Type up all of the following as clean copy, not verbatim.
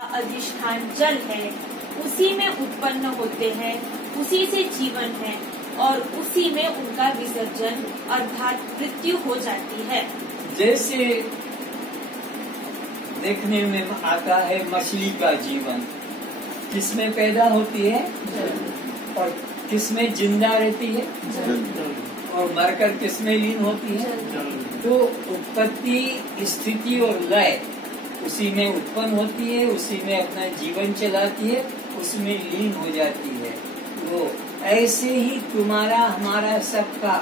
अधिष्ठान जल है, उसी में उत्पन्न होते हैं, उसी से जीवन है और उसी में उनका विसर्जन अर्थात मृत्यु हो जाती है। जैसे देखने में आता है मछली का जीवन किसमें पैदा होती है और किसमें जिंदा रहती है और मरकर किसमें लीन होती है। तो उत्पत्ति, स्थिति और लय उसी में उत्पन्न होती है, उसी में अपना जीवन चलाती है, उसमें लीन हो जाती है। तो ऐसे ही तुम्हारा हमारा सबका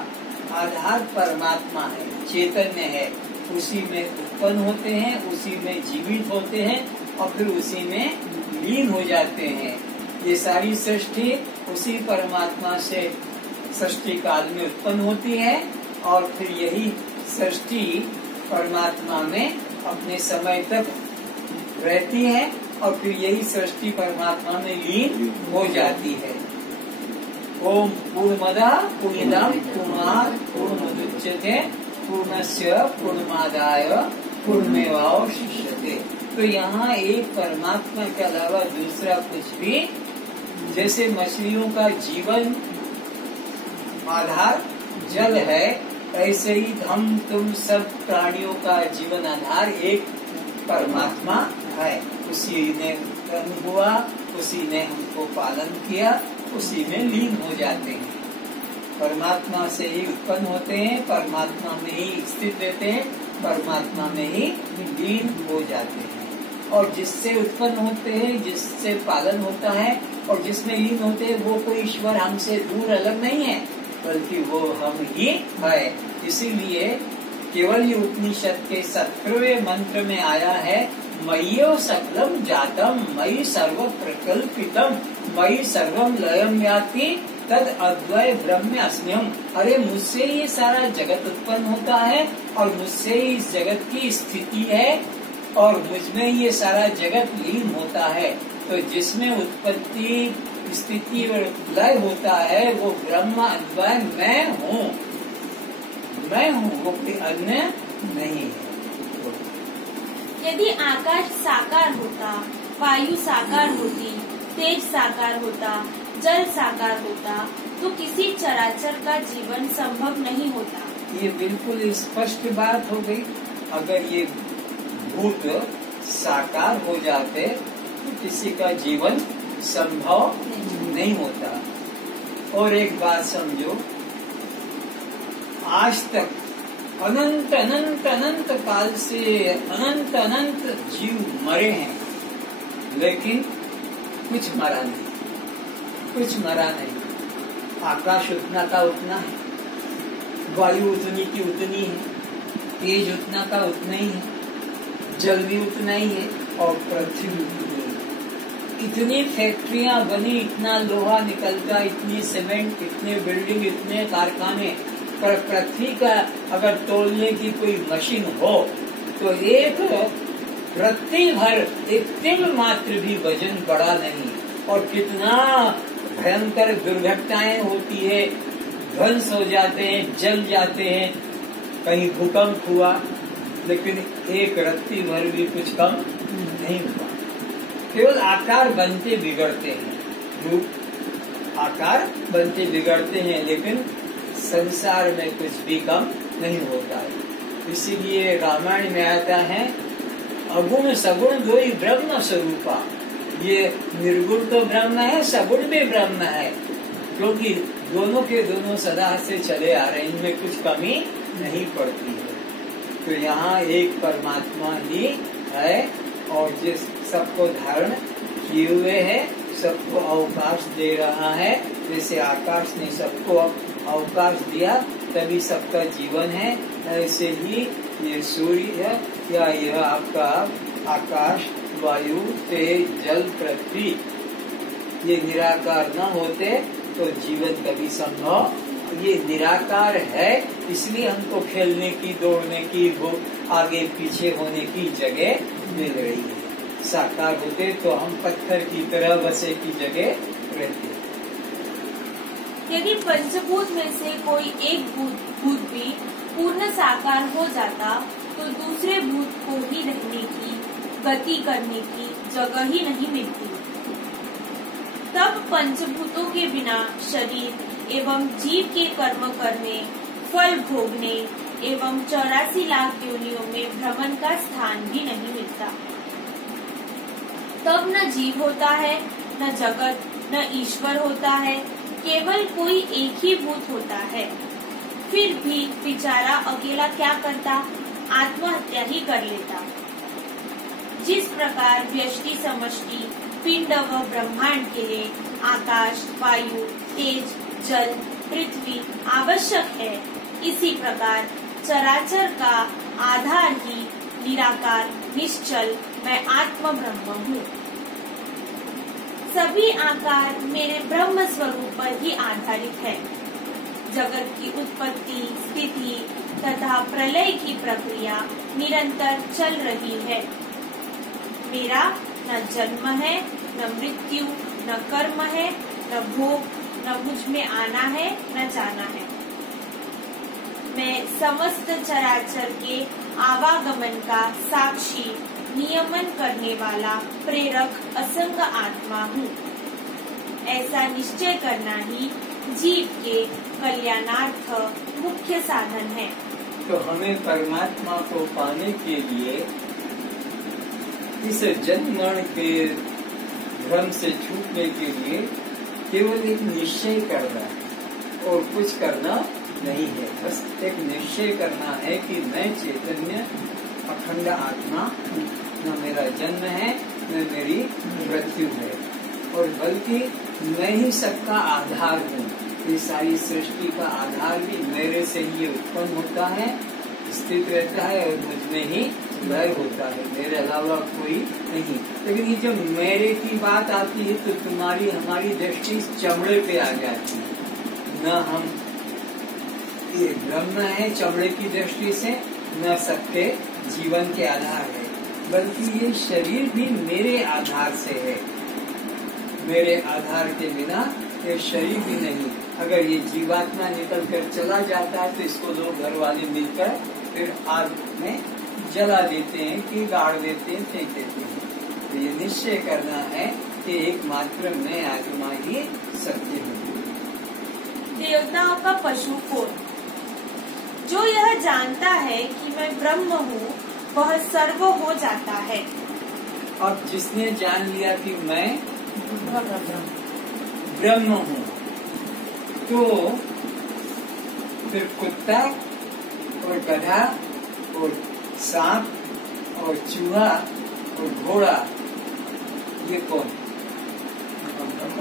आधार परमात्मा है, चैतन्य है, उसी में उत्पन्न होते हैं, उसी में जीवित होते हैं और फिर उसी में लीन हो जाते हैं। ये सारी सृष्टि उसी परमात्मा से सृष्टि काल में उत्पन्न होती है और फिर यही सृष्टि परमात्मा में अपने समय तक रहती है और फिर यही सृष्टि परमात्मा में लीन हो जाती है। ओम पूर्णमदः पूर्णमिदं पूर्णात् पूर्णमुदच्यते पूर्णस्य पूर्णमादाय पूर्णमेवावशिष्यते। तो यहाँ एक परमात्मा के अलावा दूसरा कुछ भी, जैसे मछलियों का जीवन आधार जल है, ऐसे ही हम तुम सब प्राणियों का जीवन आधार एक परमात्मा है। उसी ने उत्पन्न हुआ, उसी ने हमको पालन किया, उसी में लीन हो जाते हैं। परमात्मा से ही उत्पन्न होते हैं, परमात्मा में ही स्थित रहते हैं, परमात्मा में ही लीन हो जाते हैं। और जिससे उत्पन्न होते हैं, जिससे पालन होता है और जिसमें लीन होते हैं, वो कोई ईश्वर हमसे दूर अलग नहीं है, बल्कि वो हम ही है। इसीलिए केवल ये उपनिषद के 17वें मंत्र में आया है, मय्यो सकलम जातम मयि सर्व प्रकल्पितम मयि सर्वम लयम याति तद अद्वय ब्रह्म अस्म्यहम्। अरे मुझसे ये सारा जगत उत्पन्न होता है और मुझसे ही इस जगत की स्थिति है और मुझमें ये सारा जगत लीन होता है। तो जिसमें उत्पत्ति, स्थिति और लय होता है वो ब्रह्म अद्वय मैं हूँ, वो कोई अन्य नहीं है। यदि आकाश साकार होता, वायु साकार होती, तेज साकार होता, जल साकार होता, तो किसी चराचर का जीवन संभव नहीं होता। ये बिल्कुल स्पष्ट बात हो गई। अगर ये भूत साकार हो जाते तो किसी का जीवन संभव नहीं होता। और एक बात समझो, आज तक अनंत अनंत अनंत काल से अनंत अनंत जीव मरे हैं, लेकिन कुछ मरा नहीं, कुछ मरा नहीं। आकाश उतना का उतना है, वायु उतनी की उतनी है, तेज उतना का उतना ही है, जल भी उतना ही है और पृथ्वी उतनी है। इतनी फैक्ट्रियां बनी, इतना लोहा निकलता, इतनी सीमेंट, इतने बिल्डिंग, इतने कारखाने, पर पृथ्वी का अगर तोलने की कोई मशीन हो तो एक रत्ती भर, एक तिल मात्र भी वजन बड़ा नहीं। और कितना भयंकर दुर्घटनाएं होती है, ध्वंस हो जाते हैं, जल जाते हैं, कहीं भूकंप हुआ, लेकिन एक रत्ती भर भी कुछ कम नहीं हुआ। केवल आकार बनते बिगड़ते हैं, रूप आकार बनते बिगड़ते हैं, लेकिन संसार में कुछ भी कम नहीं होता है। इसीलिए रामायण में आता है, अगुण सगुण दोई ब्रह्म स्वरूपा। ये निर्गुण तो ब्रह्म है, सगुण भी ब्रह्म है, क्योंकि दोनों के दोनों सदा से चले आ रहे हैं, इनमें कुछ कमी नहीं पड़ती है। तो यहाँ एक परमात्मा ही है और जिस सबको धारण किए हुए है, सबको अवकाश दे रहा है। जैसे आकाश ने सबको अवकाश दिया तभी सबका जीवन है, ऐसे ही ये सूर्य या यह आपका आकाश, वायु, तेज, जल, पृथ्वी ये निराकार न होते तो जीवन कभी संभव। ये निराकार है, इसलिए हमको खेलने की, दौड़ने की, आगे पीछे होने की जगह मिल रही है। साकार होते तो हम पत्थर की तरह बसे की जगह रहते। यदि पंचभूत में से कोई एक भूत भी पूर्ण साकार हो जाता तो दूसरे भूत को ही रहने की, गति करने की, जगह ही नहीं मिलती। तब पंचभूतों के बिना शरीर एवं जीव के कर्म करने, फल भोगने एवं 84 लाख योनियों में भ्रमण का स्थान भी नहीं मिलता। तब न जीव होता है, न जगत, न ईश्वर होता है, केवल कोई एक ही भूत होता है। फिर भी बेचारा अकेला क्या करता? आत्महत्या ही कर लेता। जिस प्रकार व्यष्टि समष्टि पिंड व ब्रह्मांड के लिए आकाश, वायु, तेज, जल, पृथ्वी आवश्यक है, इसी प्रकार चराचर का आधार ही निराकार निश्चल मैं आत्म ब्रह्म हूँ। सभी आकार मेरे ब्रह्म स्वरूप पर ही आधारित है। जगत की उत्पत्ति, स्थिति तथा प्रलय की प्रक्रिया निरंतर चल रही है। मेरा न जन्म है, न मृत्यु, न कर्म है, न भोग, न मुझ में आना है, न जाना है। मैं समस्त चराचर के आवागमन का साक्षी, नियमन करने वाला प्रेरक असंग आत्मा हूँ। ऐसा निश्चय करना ही जीव के कल्याणार्थ मुख्य साधन है। तो हमें परमात्मा को पाने के लिए इस जन्म मरण के भ्रम से छूटने के लिए केवल एक निश्चय करना है और कुछ करना नहीं है। बस एक निश्चय करना है कि मैं चैतन्य अखंड आत्मा हूँ, न मेरा जन्म है, न मेरी मृत्यु है, और बल्कि मैं ही सबका आधार हूँ। ये सारी सृष्टि का आधार भी मेरे से ही उत्पन्न होता है, स्थित रहता है और मुझ में ही लय होता है, मेरे अलावा कोई नहीं। लेकिन ये जब मेरे की बात आती है तो तुम्हारी हमारी दृष्टि चमड़े पे आ जाती है। न हम ये ब्रह्म है चमड़े की दृष्टि से, न सबके जीवन के आधार है, बल्कि ये शरीर भी मेरे आधार से है। मेरे आधार के बिना ये शरीर भी नहीं। अगर ये जीवात्मा निकल कर चला जाता है तो इसको लोग घर वाले मिलकर फिर आग में जला देते हैं कि गाड़ देते हैं, फेंक देते हैं। तो ये निश्चय करना है कि एकमात्र मैं आत्मा ही सत्य हूँ। देवताओं का पशु कौन? जो यह जानता है कि मैं ब्रह्म हूँ, वह सर्व हो जाता है। अब जिसने जान लिया कि मैं ब्रह्म हूँ, तो फिर कुत्ता और गधा और सांप और चूहा और घोड़ा ये कौन?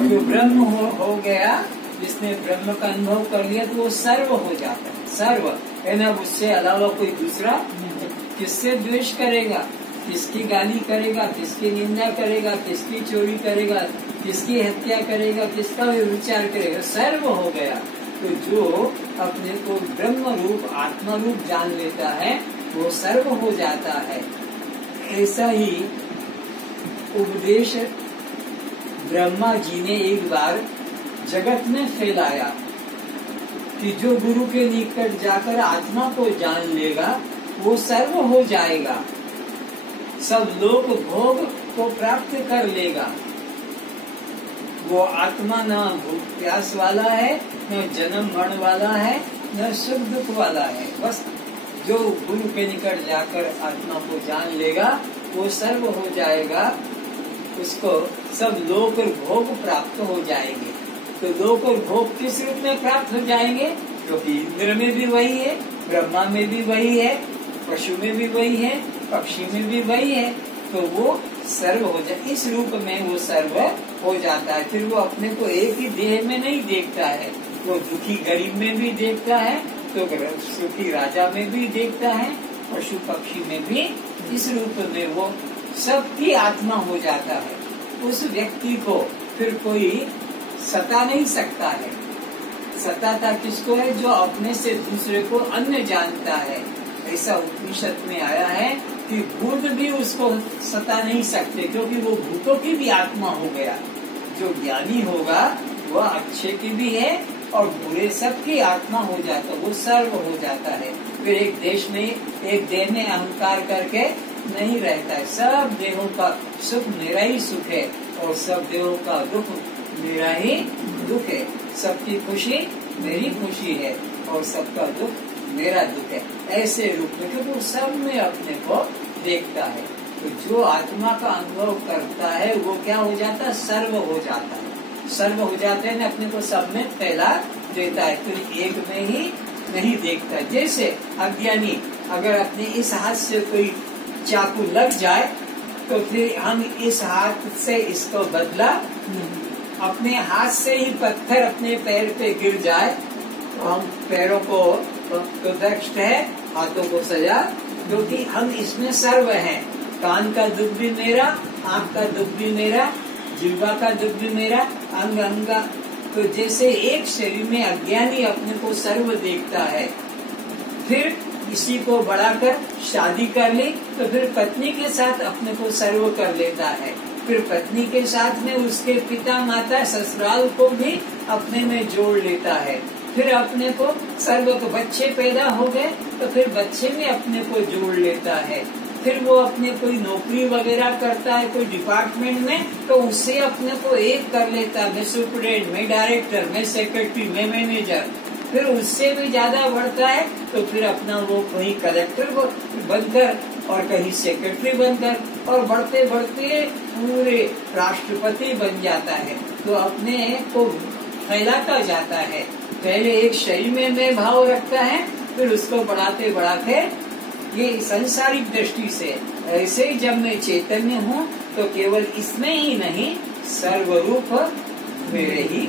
जो ब्रह्म हो गया, जिसने ब्रह्म का अनुभव कर लिया तो वो सर्व हो जाता है। सर्व है ना, उससे अलावा कोई दूसरा किससे द्वेष करेगा, किसकी गाली करेगा, किसकी निंदा करेगा, किसकी चोरी करेगा, किसकी हत्या करेगा, किसका विचार करेगा, सर्व हो गया। तो जो अपने को ब्रह्म रूप आत्मा रूप जान लेता है वो सर्व हो जाता है। ऐसा ही उपदेश ब्रह्मा जी ने एक बार जगत में फैलाया कि जो गुरु के निकट जाकर आत्मा को जान लेगा वो सर्व हो जाएगा, सब लोग भोग को प्राप्त कर लेगा। वो आत्मा न भूख प्यास वाला है, न जन्म मरण वाला है, न सुख दुख वाला है। बस जो गुरु के निकट जाकर आत्मा को जान लेगा वो सर्व हो जाएगा, उसको सब लोक और भोग प्राप्त हो जाएंगे। तो लोक और भोग किस रूप में प्राप्त हो जाएंगे? क्योंकि इंद्र में भी वही है, ब्रह्मा में भी वही है, पशु में भी वही है, पक्षी में भी वही है। तो वो सर्व हो जाए, इस रूप में वो सर्व हो जाता है। फिर वो अपने को एक ही देह में नहीं देखता है, वो दुखी गरीब में भी देखता है, तो सुखी राजा में भी देखता है, पशु पक्षी में भी। इस रूप में वो सबकी आत्मा हो जाता है। उस व्यक्ति को फिर कोई सता नहीं सकता है। सताता किसको है? जो अपने से दूसरे को अन्य जानता है। ऐसा उपनिषद में आया है कि भूत भी उसको सता नहीं सकते, क्योंकि वो भूतों की भी आत्मा हो गया। जो ज्ञानी होगा वह अच्छे की भी है और बुरे सबकी आत्मा हो जाता, वो सर्व हो जाता है। फिर एक देश में एक देह में अहंकार करके नहीं रहता है। सब देहों का सुख मेरा ही सुख है और सब देहों का दुख मेरा ही दुख है। सबकी खुशी मेरी खुशी है और सबका दुख मेरा दुख है। ऐसे रूप में क्योंकि वो सब में अपने को देखता है। तो जो आत्मा का अनुभव करता है वो क्या हो जाता है? सर्व हो जाता है। सर्व हो जाते हैं, अपने को सब में फैला देता है, फिर एक में ही नहीं देखता। जैसे अज्ञानी अगर अपने इस हाथ से कोई चाकू लग जाए तो फिर हम इस हाथ से इसको बदला, अपने हाथ से ही पत्थर अपने पैर पे गिर जाए तो हम पैरों को तो दष्ट है, हाथों को सजा, क्योंकि हम इसमें सर्व हैं। कान का दुख भी मेरा, आंख का दुख भी मेरा, जिह्वा का दुख भी मेरा, अंग अंगा। तो जैसे एक शरीर में अज्ञानी अपने को सर्व देखता है, फिर इसी को बढ़ाकर शादी कर ली तो फिर पत्नी के साथ अपने को सर्व कर लेता है, फिर पत्नी के साथ में उसके पिता माता ससुराल को भी अपने में जोड़ लेता है, फिर अपने को सर्व को बच्चे पैदा हो गए तो फिर बच्चे में अपने को जोड़ लेता है, फिर वो अपने कोई नौकरी वगैरह करता है कोई डिपार्टमेंट में तो उससे अपने को एक कर लेता है, मैं सुपरिटेंडेंट, मैं डायरेक्टर, मैं सेक्रेटरी, मैं मैनेजर, फिर उससे भी ज्यादा बढ़ता है तो फिर अपना वो कहीं कलेक्टर बनकर और कहीं सेक्रेटरी बनकर और बढ़ते बढ़ते पूरे राष्ट्रपति बन जाता है। तो अपने को फैलाता जाता है। पहले एक शरीर में मैं भाव रखता है, फिर उसको बढ़ाते बढ़ाते ये संसारिक दृष्टि से। ऐसे ही जब मैं चैतन्य हूँ तो केवल इसमें ही नहीं सर्वरूप मेरे ही